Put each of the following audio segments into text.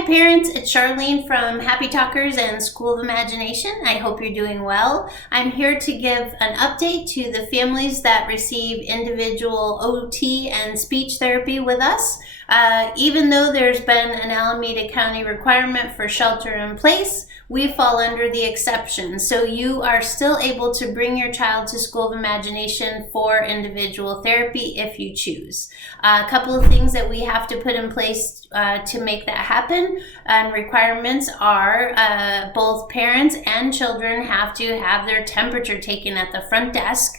Hi parents, it's Charlene from Happy Talkers and School of Imagination. I hope you're doing well. I'm here to give an update to the families that receive individual OT and speech therapy with us. Even though there's been an Alameda County requirement for shelter in place, we fall under the exception. So you are still able to bring your child to School of Imagination for individual therapy if you choose. A couple of things that we have to put in place to make that happen, and requirements are both parents and children have to have their temperature taken at the front desk.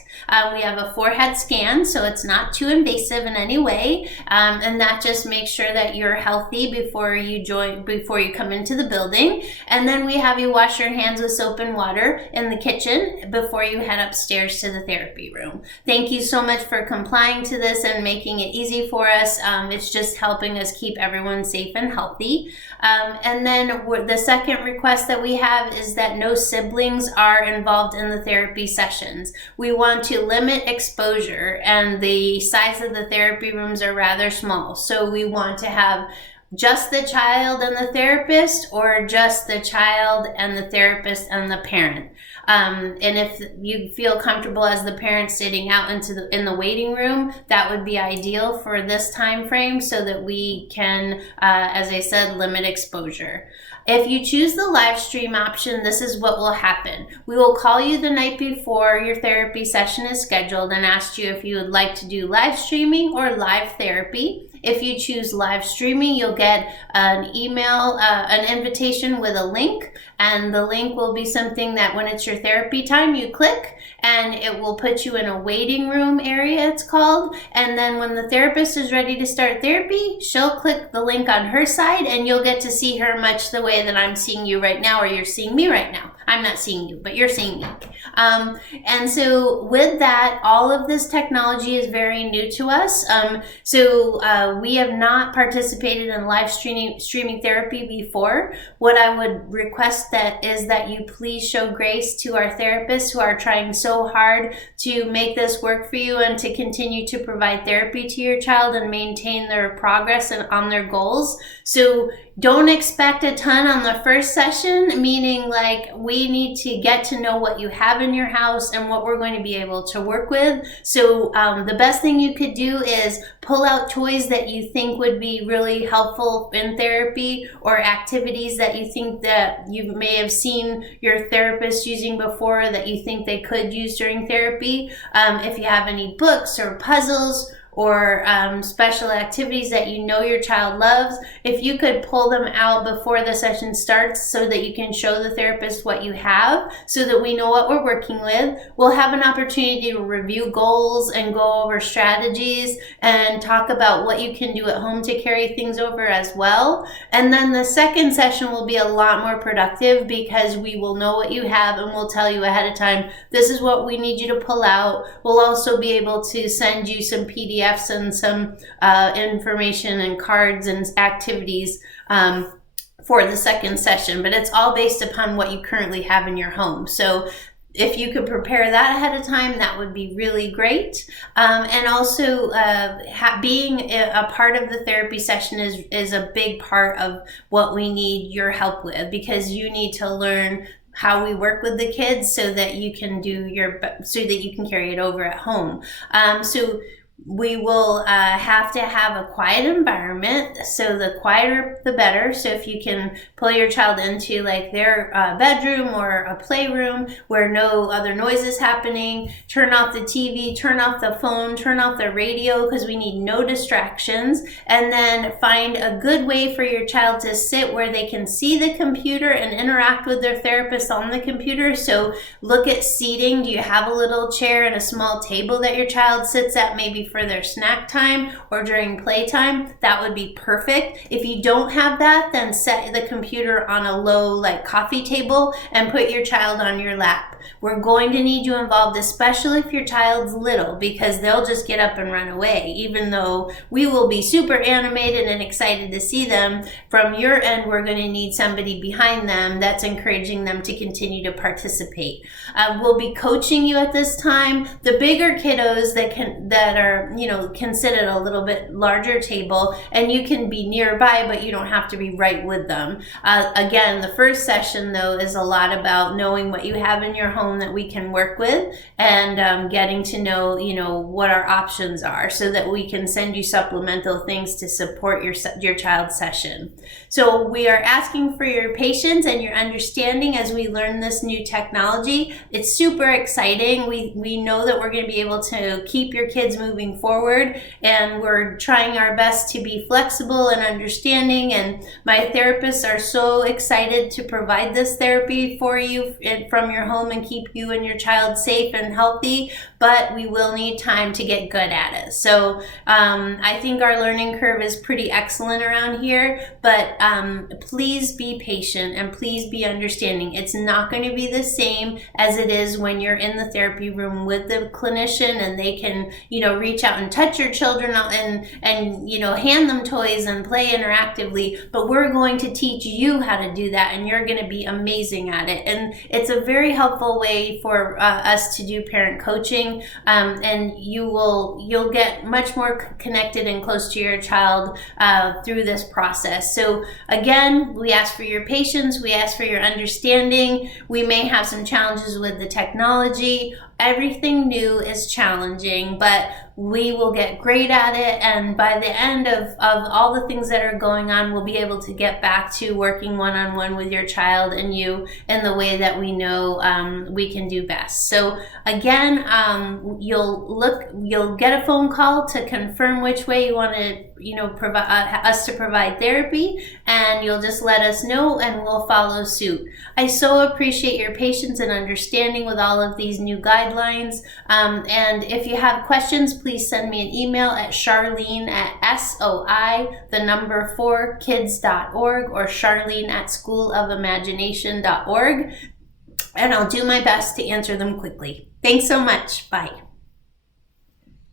We have a forehead scan, so it's not too invasive in any way, and that just makes sure that you're healthy before you come into the building. And then we have you wash your hands with soap and water in the kitchen before you head upstairs to the therapy room. Thank you so much for complying to this and making it easy for us. It's just helping us keep everyone safe and healthy. And then the second request that we have is that no siblings are involved in the therapy sessions. We want to limit exposure, and the size of the therapy rooms are rather small. So we want to have just the child and the therapist, or just the child and the therapist and the parent. And if you feel comfortable as the parent sitting out in the waiting room, that would be ideal for this time frame so that we can, as I said, limit exposure. If you choose the live stream option, this is what will happen. We will call you the night before your therapy session is scheduled and ask you if you would like to do live streaming or live therapy. If you choose live streaming, you'll get an email, an invitation with a link, and the link will be something that when it's your therapy time, you click, and it will put you in a waiting room area, it's called. And then when the therapist is ready to start therapy, she'll click the link on her side, and you'll get to see her much the way that I'm seeing you right now, or you're seeing me right now. I'm not seeing you, but you're seeing me. And so with that, all of this technology is very new to us. We have not participated in live streaming therapy before. What I would request is that you please show grace to our therapists who are trying so hard to make this work for you and to continue to provide therapy to your child and maintain their progress and on their goals. So don't expect a ton on the first session, meaning like we need to get to know what you have in your house and what we're going to be able to work with. So the best thing you could do is pull out toys that you think would be really helpful in therapy, or activities that you think that you may have seen your therapist using before that you think they could use during therapy. If you have any books or puzzles or special activities that you know your child loves, if you could pull them out before the session starts so that you can show the therapist what you have so that we know what we're working with. We'll have an opportunity to review goals and go over strategies and talk about what you can do at home to carry things over as well. And then the second session will be a lot more productive because we will know what you have and we'll tell you ahead of time, this is what we need you to pull out. We'll also be able to send you some PDFs and some information and cards and activities for the second session, but it's all based upon what you currently have in your home. So if you could prepare that ahead of time, that would be really great. And also being a part of the therapy session is a big part of what we need your help with, because you need to learn how we work with the kids so that you can carry it over at home. So we will have to have a quiet environment, so the quieter the better. So if you can pull your child into like their bedroom or a playroom where no other noise is happening, turn off the TV, turn off the phone, turn off the radio, because we need no distractions. And then find a good way for your child to sit where they can see the computer and interact with their therapist on the computer. So look at seating. Do you have a little chair and a small table that your child sits at, maybe for their snack time or during playtime? That would be perfect. If you don't have that, then set the computer on a low like coffee table and put your child on your lap. We're going to need you involved, especially if your child's little, because they'll just get up and run away. Even though we will be super animated and excited to see them, from your end, we're going to need somebody behind them that's encouraging them to continue to participate. We'll be coaching you at this time. The bigger kiddos that are, can sit at a little bit larger table, and you can be nearby, but you don't have to be right with them. Again, the first session though is a lot about knowing what you have in your home that we can work with, and getting to know, what our options are, so that we can send you supplemental things to support your child's session. So we are asking for your patience and your understanding as we learn this new technology. It's super exciting. We know that we're going to be able to keep your kids moving forward, and we're trying our best to be flexible and understanding, and my therapists are so excited to provide this therapy for you from your home and keep you and your child safe and healthy, but we will need time to get good at it. So I think our learning curve is pretty excellent around here, but please be patient and please be understanding. It's not going to be the same as it is when you're in the therapy room with the clinician, and they can, reach out and touch your children and hand them toys and play interactively, but we're going to teach you how to do that, and you're going to be amazing at it. And it's a very helpful way for us to do parent coaching, and you'll get much more connected and close to your child through this process. So again, we ask for your patience, we ask for your understanding. We may have some challenges with the technology. Everything new is challenging, but we will get great at it, and by the end of all the things that are going on, we'll be able to get back to working one-on-one with your child and you in the way that we know we can do best. So again, you'll get a phone call to confirm which way you want to provide us to provide therapy, and you'll just let us know and we'll follow suit. I so appreciate your patience and understanding with all of these new guidelines, and if you have questions, please send me an email at charlene@soi4kids.org or charlene@schoolofimagination.org, and I'll do my best to answer them quickly. Thanks so much. Bye.